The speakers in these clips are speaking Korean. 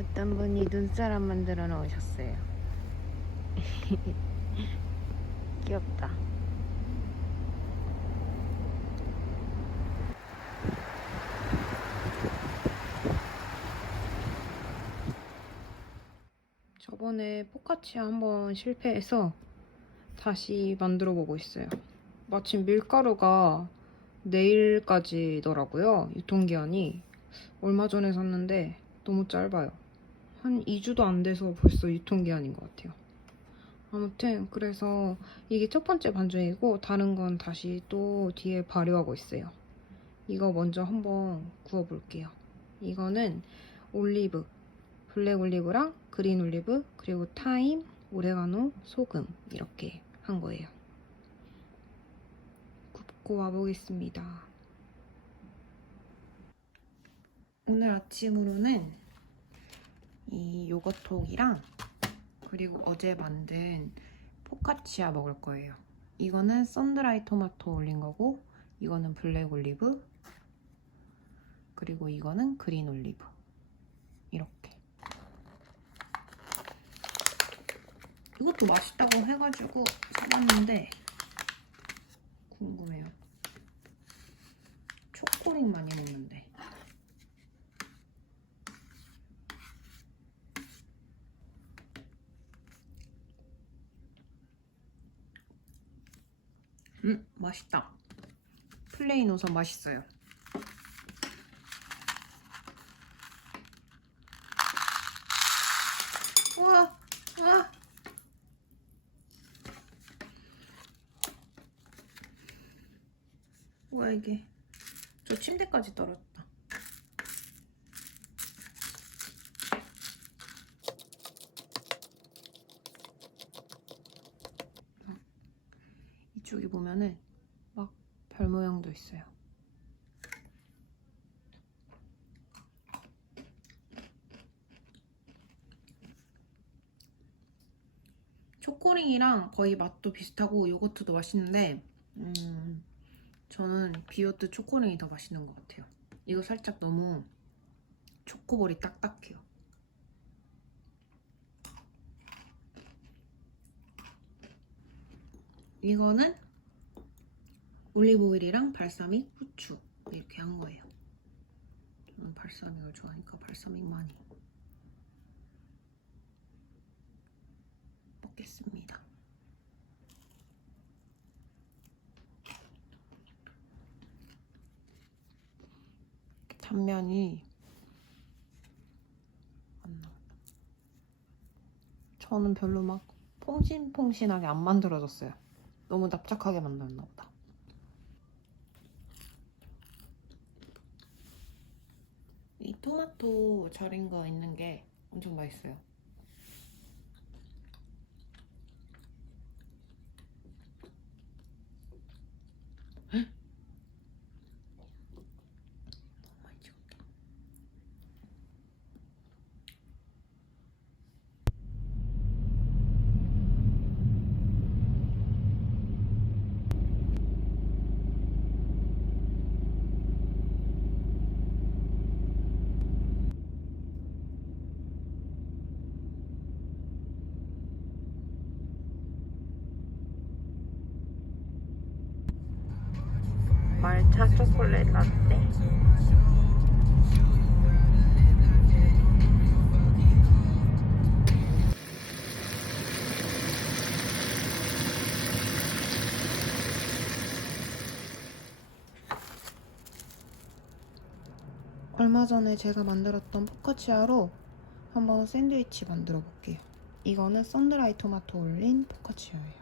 어떤 분이 눈사람 만들어 놓으셨어요. 귀엽다. 저번에 포카치아 한번 실패해서 다시 만들어 보고 있어요. 마침 밀가루가 내일까지더라고요. 유통기한이. 얼마 전에 샀는데 너무 짧아요. 한 2주도 안 돼서 벌써 유통기한인 것 같아요. 아무튼 그래서 이게 첫 번째 반죽이고 다른 건 다시 또 뒤에 발효하고 있어요. 이거 먼저 한번 구워볼게요. 이거는 올리브, 블랙 올리브랑 그린 올리브, 그리고 타임, 오레가노, 소금 이렇게 한 거예요. 굽고 와보겠습니다. 오늘 아침으로는 이 요거톡이랑 그리고 어제 만든 포카치아 먹을 거예요. 이거는 썬드라이 토마토 올린 거고 이거는 블랙 올리브 그리고 이거는 그린 올리브 이렇게 이것도 맛있다고 해가지고 사봤는데 궁금해요. 초코링 많이 먹는데 음 맛있다. 플레인 우선 맛있어요. 우와 우와 뭐야 이게 저 침대까지 떨어졌다 이쪽에 보면은 막 별 모양도 있어요 초코링이랑 거의 맛도 비슷하고 요거트도 맛있는데 음, 저는 비오트 초코링이 더 맛있는 것 같아요. 이거 살짝 너무 초코볼이 딱딱해요. 이거는 올리브 오일이랑 발사믹, 후추 이렇게 한 거예요. 저는 발사믹을 좋아하니까 발사믹 많이 먹겠습니다. 단면이 안 나와. 저는 별로 막 퐁신퐁신하게 안 만들어졌어요. 너무 납작하게 만들었나 보다. 토마토 절인 거 있는 게 엄청 맛있어요. 말차 초콜릿 라떼. 얼마 전에 제가 만들었던 포카치아로 한번 샌드위치 만들어 볼게요. 이거는 썬드라이 토마토 올린 포카치아예요.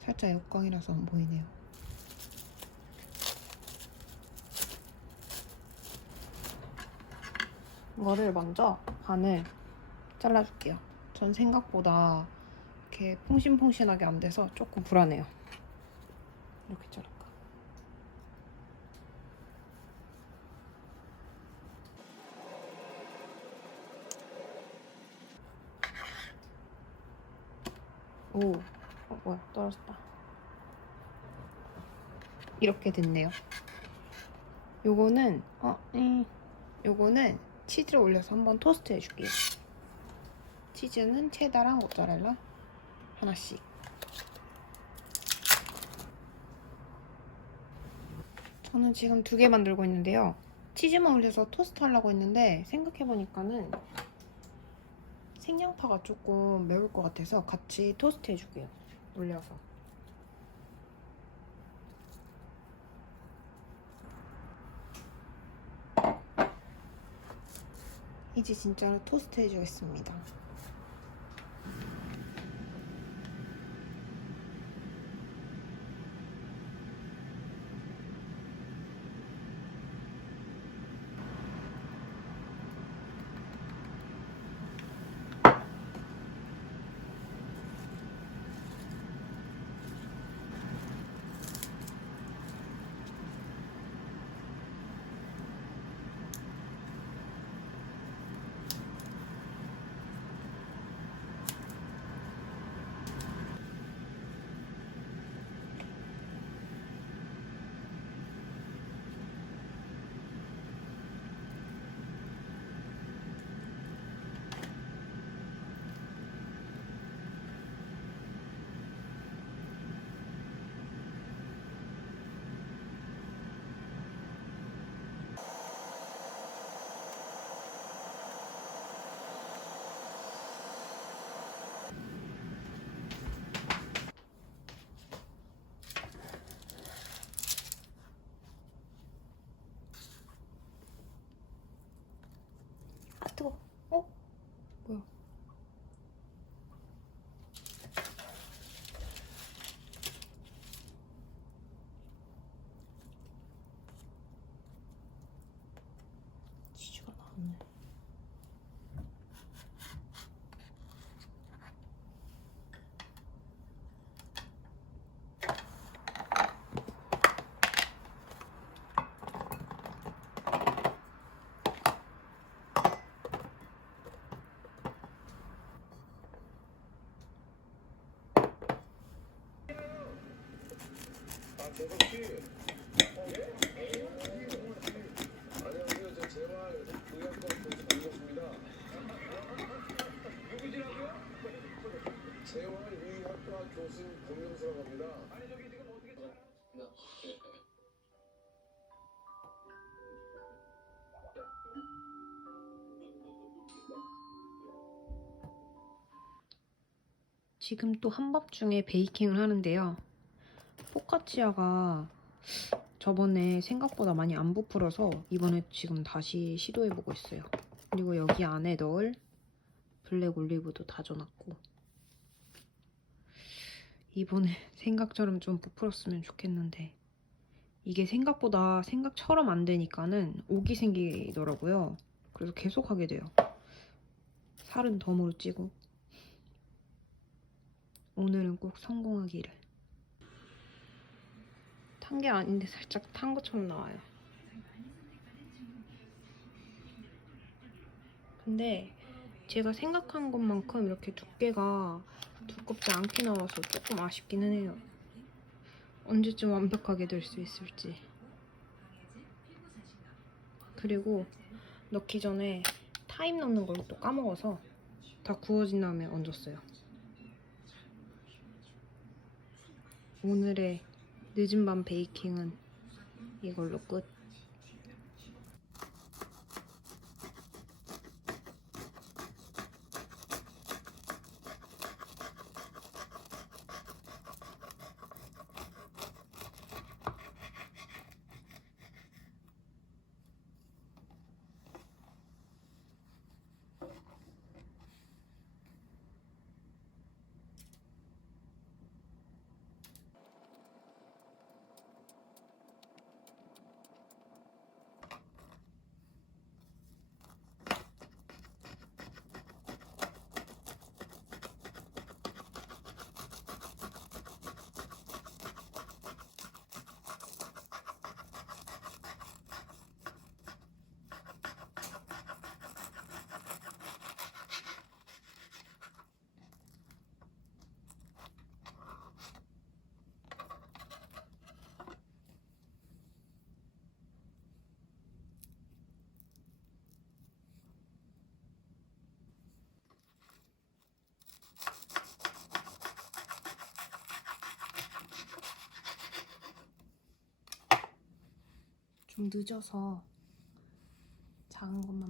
살짝 역광이라서 안 보이네요. 이거를 먼저 반을 잘라줄게요. 전 생각보다 이렇게 퐁신퐁신하게 안 돼서 조금 불안해요. 이렇게 자를까? 오, 어, 뭐야, 떨어졌다. 이렇게 됐네요. 요거는, 어, 이, 요거는 치즈를 올려서 한번 토스트 해줄게요. 치즈는 체다랑 모짜렐라 하나씩. 저는 지금 두 개 만들고 있는데요. 치즈만 올려서 토스트 하려고 했는데 생각해보니까는 생양파가 조금 매울 것 같아서 같이 토스트 해줄게요. 올려서. 이제 진짜로 토스트 해주겠습니다. 지금 지금 또 한밤중에 베이킹을 하는데요. 포카치아가 저번에 생각보다 많이 안 부풀어서 이번에 지금 다시 시도해보고 있어요. 그리고 여기 안에 넣을 블랙 올리브도 다져놨고 이번에 생각처럼 좀 부풀었으면 좋겠는데 이게 생각보다 생각처럼 안 되니까는 옥이 생기더라고요. 그래서 계속 하게 돼요. 살은 덤으로 찌고 오늘은 꼭 성공하기를. 탄 게 아닌데 살짝 탄 것처럼 나와요. 근데 제가 생각한 것만큼 이렇게 두께가 두껍지 않게 나와서 조금 아쉽기는 해요. 언제쯤 완벽하게 될 수 있을지. 그리고 넣기 전에 타임 넣는 걸 또 까먹어서 다 구워진 다음에 얹었어요. 오늘의 늦은 밤 베이킹은 이걸로 끝. 좀 늦어서 작은 것만.